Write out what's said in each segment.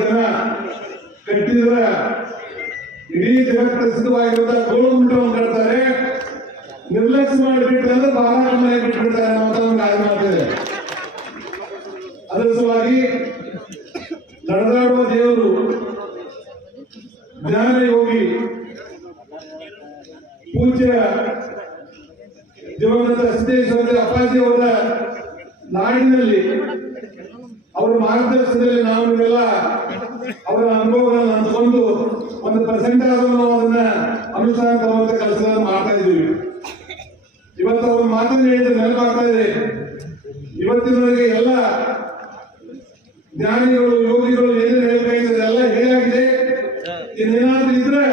ಜನ ಕಟ್ಟಿದ್ರ ಇಡೀ ಜಗತ್ ಪ್ರಸಿದ್ಧವಾಗಿರುವಂತಹ ಗೋಳಗುಂಟವನ್ನು ಕಟ್ತಾರೆ. ನಿರ್ಲಕ್ಷ್ಯ ಮಾಡಿಬಿಟ್ರೆ ಅಂದ್ರೆ ಬಾರಾಟ ಮನೆ ಬಿಟ್ಬಿಡ್ತಾರೆ ಅನ್ನೋ ಒಂದು ಗಾಯ ಮಾಡ್ತಿದೆ. ಅದರ ಸಲುವಾಗಿ ನಡೆದಾಡುವ ದೇವರು ಜ್ಞಾನ ಯೋಗಿ ಪೂಜ್ಯ ದಿವಂಗತ ಸಿದ್ದೇಶ್ವರ ಅಪ್ಪಾಜಿ ಅವರ ನಾಡಿನಲ್ಲಿ ಅವರ ಮಾರ್ಗದರ್ಶನದಲ್ಲಿ ನಾವು ನೀವೆಲ್ಲ ಅವರ ಅನುಭವಗಳನ್ನು ಹಂಚಿಕೊಂಡು 1% ಆದರೂ ಅದನ್ನ ಅನುಷ್ಠಾನ ತರುವಂತ ಕೆಲಸವನ್ನು ಮಾಡ್ತಾ ಇದ್ದೀವಿ. ಇವತ್ತು ಅವರು ಮಾತನ್ನು ಹೇಳಿದ್ರೆ ನೆನಪಾಗ್ತಾ ಇದೆ. ಇವತ್ತಿನವರೆಗೆ ಎಲ್ಲ ಜ್ಞಾನಿಗಳು ಯೋಗಿಗಳು ಏನೇನು ಹೇಳಬೇಕಾಗಿದೆ ಎಲ್ಲ ಹೇಳಾಗಿದೆ. ಇನ್ನೇನಾದ್ರೂ ಇದ್ರೆ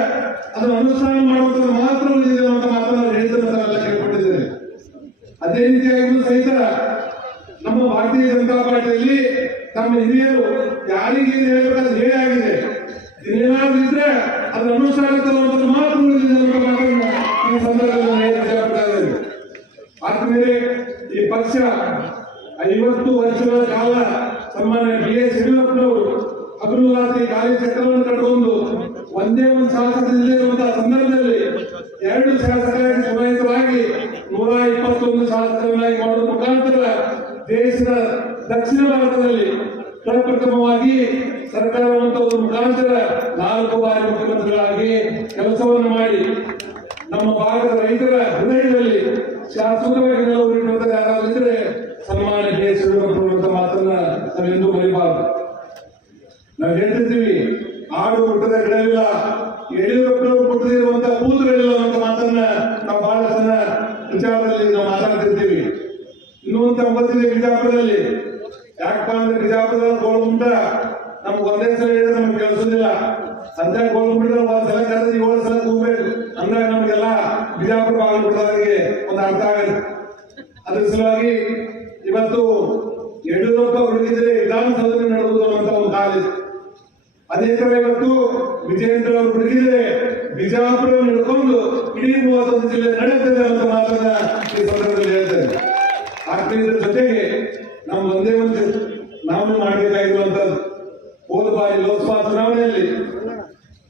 ಅದನ್ನು ಅನುಷ್ಠಾನ ಮಾಡುವಂಥದ್ದು ಮಾತ್ರ ಉಳಿದಿದೆ ಅಂತ ಮಾತನ್ನು ಹೇಳಿದ್ದನ್ನೆಲ್ಲ ಕೇಳ್ಕೊಂಡಿದ್ದೇನೆ. ಅದೇ ರೀತಿಯಾಗಿಯೂ ಸಹಿತ ನಮ್ಮ ಭಾರತೀಯ ಜನತಾ ಪಾರ್ಟಿಯಲ್ಲಿ ನಮ್ಮ ಹಿರಿಯರು ಯಾರಿಗೆ ಹೇಳಬೇಕಾದ್ರೆ ಹೇಳೇ ಆಗಿದೆ. ಇನ್ನೇನಾದ್ರೂ ಇದ್ರೆ ಅದನ್ನು ಅನುಷ್ಠಾನ ತರುವಂಥದ್ದು ಮಾತ್ರ ಉಳಿದಿದೆ ಅಂತ ಮಾತನ್ನು ಈ ಸಂದರ್ಭದಲ್ಲಿ ಹೇಳಬೇಕಾಗಿದೆ. ಆದ್ಮೇಲೆ ಈ ಪಕ್ಷ 50 ವರ್ಷಗಳ ಕಾಲ ಸನ್ಮಾನ್ಯ BS ಯಡಿಯೂರಪ್ಪನವರು ಹಗಲು ರಾತ್ರಿ ಖಾಲಿ ಚಕ್ರವನ್ನು ಕಟ್ಟಿಕೊಂಡು ಒಂದೇ ಒಂದು ಶಾಸಕರಿಲ್ಲದೆ ಇರುವಂತಹ ಸಂದರ್ಭದಲ್ಲಿ 2 ಶಾಸಕರಾಗಿ ಚುನಾಯಿತರಾಗಿ 121 ಶಾಸಕರನ್ನಾಗಿ ಮಾಡುವ ಮುಖಾಂತರ ದೇಶದ ದಕ್ಷಿಣ ಭಾರತದಲ್ಲಿ ಪ್ರಪ್ರಥಮವಾಗಿ ಸರ್ಕಾರವಂತ ಮುಖಾಂತರ 4 ಬಾರಿ ಮುಖ್ಯಮಂತ್ರಿಗಳಾಗಿ ಕೆಲಸವನ್ನು ಮಾಡಿ ನಮ್ಮ ಭಾಗದ ರೈತರ ಹೃದಯದಲ್ಲಿ ಶಾಶ್ವತವಾಗಿ ನೆಲೆಯೂರಿರುವಂತಹ ಯಾರಾಗಿದ್ರೆ ಸನ್ಮಾನ್ಯ BS ಯಡಿಯೂರಪ್ಪ ಮಾತನ್ನ ನಾವೆಂದೂ ಮರಿಬಾರದು. ನಾವು ಹೇಳ್ತಿರ್ತೀವಿ ಆಡು ಹುಟ್ಟದ ಗಿಡವಿಲ್ಲ, ಯಡಿಯೂರಪ್ಪನವರು ಕೊಟ್ಟಿರುವಂತಹ ಕೂದಲಿಲ್ಲ ಅಂತ ಮಾತನ್ನ ನಾವು ಬಹಳ ಜನ ವಿಚಾರದಲ್ಲಿ ನಾವು ಮಾತಾಡ್ತಿರ್ತೀವಿ. ಇನ್ನೂ ಅಂತ ಗೊತ್ತಿದೆ ಬಿಜಾಪುರದಲ್ಲಿ. ಯಾಕಪ್ಪ ಅಂದ್ರೆ ಬಿಜಾಪುರದ ಗೋಳಗುಂಟ ನಮ್ಗೆ ಒಂದೇ ಸಲ ಹೇಳಿದ್ರೆ ನಮ್ಗೆ ಕೇಳಿಸೋದಿಲ್ಲ. ಅಂತ ಗೋಳಗುಂಟದ 1 ಸಲ ಕರೆದ್ರೆ 7 ಸಲ ಕೂಗ್ಬೇಕು. ಅಂದ್ರೆ ನಮ್ಗೆಲ್ಲ ಬಿಜಾಪುರ ಬಾಗಲಕೋಟದವರಿಗೆ ಒಂದು ಅರ್ಥ ಆಗುತ್ತೆ. ಅದ್ರ ಸಲುವಾಗಿ ಇವತ್ತು ಯಡಿಯೂರಪ್ಪ ಹುಡುಗಿದ್ರೆ ವಿಧಾನಸೌಧದಲ್ಲಿ ನಡೆಯುವುದು ಅನ್ನುವಂತ ಒಂದು ಕಾಲೇಜ್. ಅದೇ ತರ ಇವತ್ತು ವಿಜಯೇಂದ್ರ ಅವರು ಹುಡುಗಿದ್ರೆ ಬಿಜಾಪುರ ಹಿಡ್ಕೊಂಡು ಇಡೀ 31 ಜಿಲ್ಲೆ ನಡೆಯುತ್ತದೆ ಅಂತ ಮಾತನ್ನ ಈ ಸಂದರ್ಭದಲ್ಲಿ ಹೇಳ್ತೇನೆ. ಇದ್ರ ಜೊತೆಗೆ ನಾವು ಒಂದೇ ಒಂದು ನಾವು ಮಾಡಬೇಕಾಗಿರುವಂತದ್ದು, ಹೋದ ಬಾರಿ ಲೋಕಸಭಾ ಚುನಾವಣೆಯಲ್ಲಿ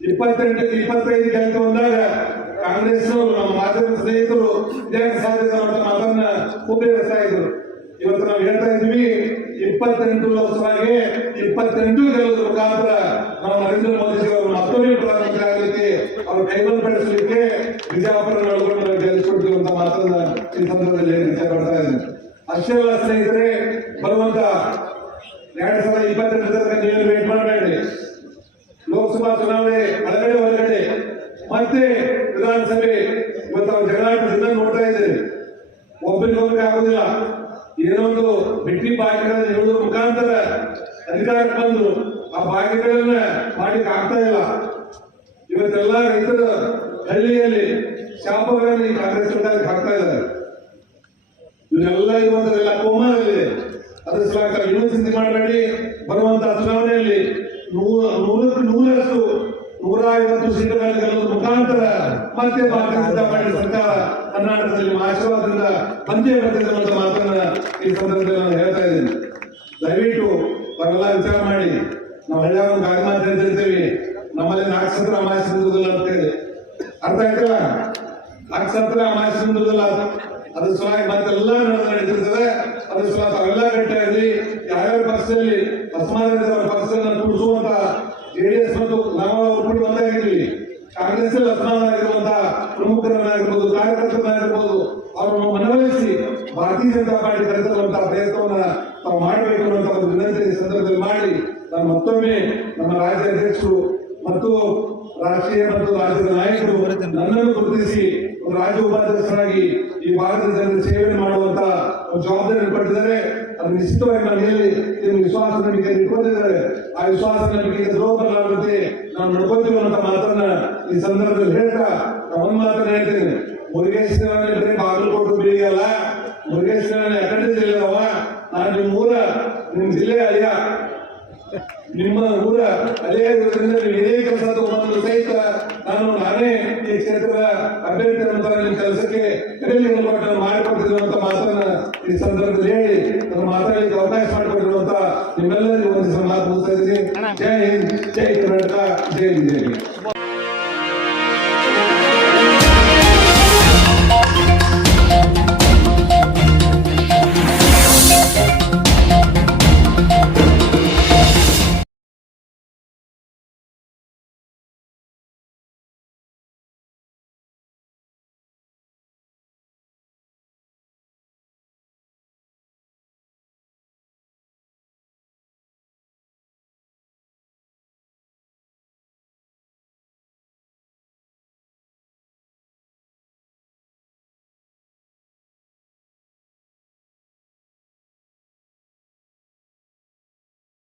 28-25 ಗೆಲ್ತ ಬಂದಾಗ ಕಾಂಗ್ರೆಸ್ನವರು ನಮ್ಮ ಮಾಧ್ಯಮ ಸ್ನೇಹಿತರು ವಿಧಾನ ಸಾಧ್ಯತೆ ಅಂತ ಮಾತನ್ನ ಉಪಯೋಗಿಸ್ತಾ ಇದ್ರು. ಇವತ್ತು ನಾವು ಹೇಳ್ತಾ ಇದ್ವಿ 28 ಲೋಕಸಭೆಗೆ 28 ಗೆಲ್ಲುವ ಮುಖಾಂತರ ನಾವು ನರೇಂದ್ರ ಮೋದಿ ಅವರು ಮತ್ತೊಮ್ಮೆ ಪ್ರಧಾನಮಂತ್ರಿ ಆಗಲಿಕ್ಕೆ ಅವರು ಕೈಗೊಂಡು ಬೆಳೆಸಲಿಕ್ಕೆ ಬಿಜಾಪುರ ಒಳಗೊಂಡು ನಾವು ಗೆಲ್ಲಿಸ್ಕೊಡ್ತೀವಿ ಅಂತ ಮಾತನ್ನ ಈ ಸಂದರ್ಭದಲ್ಲಿ ವಿಚಾರ ಮಾಡ್ತಾ ಇದ್ದೇನೆ. ಅಷ್ಟೇ ಅಲ್ಲ ಸ್ನೇಹಿತರೆ, ಬರುವಂತ 2022 ತನಕ ನೀವು ವೇಟ್ ಮಾಡಬೇಡಿ. ಲೋಕಸಭಾ ಚುನಾವಣೆ ಒಳಗಡೆ ಹೊರಗಡೆ ಮತ್ತೆ ವಿಧಾನಸಭೆ ಇವತ್ತು ನಾವು ಜಗಳಾಟದಿಂದ ನೋಡ್ತಾ ಇದ್ದೇವೆ. ಒಬ್ಬರಿಗೊಬ್ಬರಿಗೆ ಆಗುದಿಲ್ಲ. ಏನೋ ಒಂದು ಬಿಟ್ಟಿ ಬಾಕಿಗಳನ್ನು ಹೇಳುವ ಮುಖಾಂತರ ಅಧಿಕಾರಕ್ಕೆ ಬಂದು ಆ ಬಾಕಿಗಳನ್ನ ಮಾಡ್ಲಿಕ್ಕೆ ಆಗ್ತಾ ಇಲ್ಲ. ಇವತ್ತೆಲ್ಲ ರೈತರ ಹಳ್ಳಿಯಲ್ಲಿ ಶಾಪಗಳನ್ನು ಈ ಕಾಂಗ್ರೆಸ್ ಸರ್ಕಾರಕ್ಕೆ ಹಾಕ್ತಾ ಇದ್ದಾರೆ. ಇವರೆಲ್ಲ ಇರುವಂತದೆಲ್ಲ ಕೋಮದಲ್ಲಿದೆ. ಅದ್ರ ಸಲುವಾಗಿ ಇನ್ನೂ ಚಿಂತೆ ಮಾಡಬೇಡಿ. ಬರುವಂತಹ ಚುನಾವಣೆಯಲ್ಲಿ 100ಕ್ಕೆ 100ರಷ್ಟು 150 ಸೀಟುಗಳನ್ನು ಗೆಲ್ಲುವ ಮುಖಾಂತರ ಮತ್ತೆ ಭಾರತೀಯ ಜನತಾ ಪಾರ್ಟಿ ಸರ್ಕಾರ ಕರ್ನಾಟಕದಲ್ಲಿ ಆಶೀರ್ವಾದದಿಂದ ಬಂದೇ ಬರ್ತದೆ ಅಂತ ಮಾತನ್ನ ಈ ಸಂದರ್ಭದಲ್ಲಿ ನಾನು ಹೇಳ್ತಾ ಇದ್ದೀನಿ. ದಯವಿಟ್ಟು ಅವರೆಲ್ಲ ವಿಚಾರ ಮಾಡಿ. ನಾವು ಹಳ್ಳಿಯ ಒಂದು ಗಾಳಿ ಮಾತು ಹೇಳ್ತಿರ್ತೀವಿ, ನಮ್ಮಲ್ಲಿ 4 ಸತ್ರ ಅಮಾವಾಸ್ಯೆ ಮುಂದುದಿಲ್ಲ ಅಂತ ಹೇಳಿ. ಅರ್ಥ ಆಯ್ತಲ್ಲ? 4 ಸತ್ರ ಅಮಾವಾಸ್ಯೆ ಮುಂದುದಿಲ್ಲ. ಅದ್ರ ಸಲುವಾಗಿ ಮತ್ತೆಲ್ಲ ನಡೀತಿರ್ತದೆ. ಅದ್ರ ಸಲುವಾಗಿ ಅವೆಲ್ಲ ಗಟ್ಟಿಯಾಗಲಿ. ಯಾರ್ಯಾರ ಪಕ್ಷದಲ್ಲಿ ಅಸಮಾಧಾನಿತರ ಪಕ್ಷವನ್ನು ಕೂಡಿಸುವಂತ JDS ಮತ್ತು ನಾವು ಕೂಡಿ ಒಂದಾಗಿರ್ಲಿ. ಕಾಂಗ್ರೆಸ್ ಅಲ್ಲಿ ಅಸಮಾಧಾನವಾಗಿರುವಂತಹ ಪ್ರಮುಖರನ್ನಾಗಿರ್ಬೋದು, ಕಾರ್ಯಕರ್ತರನ್ನಾಗಿರ್ಬೋದು ಅವರನ್ನು ಮನವೊಲಿಸಿ ಭಾರತೀಯ ಜನತಾ ಪಾರ್ಟಿ ಕರೆತರುವಂತಹ ಪ್ರಯತ್ನವನ್ನ ತಾವು ಮಾಡಬೇಕು ಅನ್ನುವಂತ ಒಂದು ವಿನಂತಿ ಈ ಸಂದರ್ಭದಲ್ಲಿ ಮಾಡಿ ನಾನು ಮತ್ತೊಮ್ಮೆ ನಮ್ಮ ರಾಜ್ಯ ಅಧ್ಯಕ್ಷರು ಮತ್ತು ರಾಷ್ಟ್ರೀಯ ಮತ್ತು ರಾಜ್ಯದ ನಾಯಕರು ನನ್ನನ್ನು ಗುರುತಿಸಿ ಒಂದು ರಾಜ್ಯ ಉಪಾಧ್ಯಕ್ಷರಾಗಿ ಈ ಭಾರತದ ಜನರ ಸೇವೆ ಮಾಡುವಂತ ಒಂದು ಜವಾಬ್ದಾರಿ ಪಡೆದಿದ್ದಾರೆ. ಅದು ನಿಶ್ಚಿತವಾಗಿ ಮನೆಯಲ್ಲಿ ವಿಶ್ವಾಸ ನಂಬಿಕೆ ಇಟ್ಕೊಂಡಿದ್ದಾರೆ. ಆ ವಿಶ್ವಾಸ ನಂಬಿಕೆಗೆ ದ್ರೋಹ ಬರಲಾರದಂತೆ ನಾವು ನಡ್ಕೊಳ್ತೀವಿ ಅನ್ನೋ ಮಾತನ್ನ ಈ ಸಂದರ್ಭದಲ್ಲಿ ಹೇಳ್ತಾ ನಾವು ಒಂದು ಮಾತನ್ನ ಹೇಳ್ತೇನೆ. ಮುರುಗೇಶ್ವರ ಬರೀ ಬಾಗಲಕೋಟೆ ಬೀಳಿಗೆ ಅಲ್ಲ, ಮುರುಗೇಶ್ವರ ಯಾಕಂದ್ರೆ ಜಿಲ್ಲೆ ಅವ. ನಾನು ನಿಮ್ಮ ಜಿಲ್ಲೆ ಅಳಿಯ, ನಿಮ್ಮ ಊರ ಅಳಿಯಾಗಿರೋದ್ರಿಂದ ನೀವು ಇದೇ ಕೆಲಸ ತಗೊಂಡು ಸಹಿತ ನಾನೇ ಈ ಕ್ಷೇತ್ರದ ಅಭ್ಯರ್ಥಿ ಅಂತ ನಿಮ್ಮ ಕೆಲಸಕ್ಕೆ ಮಾಡಿಕೊಡ್ತಿರುವಂತ ಮಾತನ್ನ ಈ ಸಂದರ್ಭದಲ್ಲಿ ಹೇಳಿ ನನ್ನ ಮಾತಾಡಲಿಕ್ಕೆ ಅವಕಾಶ ಮಾಡಿಕೊಟ್ಟಿರುವಂತ ನಿಮ್ಮೆಲ್ಲರಿಗೂ ಒಂದು ಮಾತು ಮುಗಿಸ್ತಾ ಇದ್ದೀನಿ. ಜೈ ಹಿಂದ್. ಬಿಜೆಪಿ.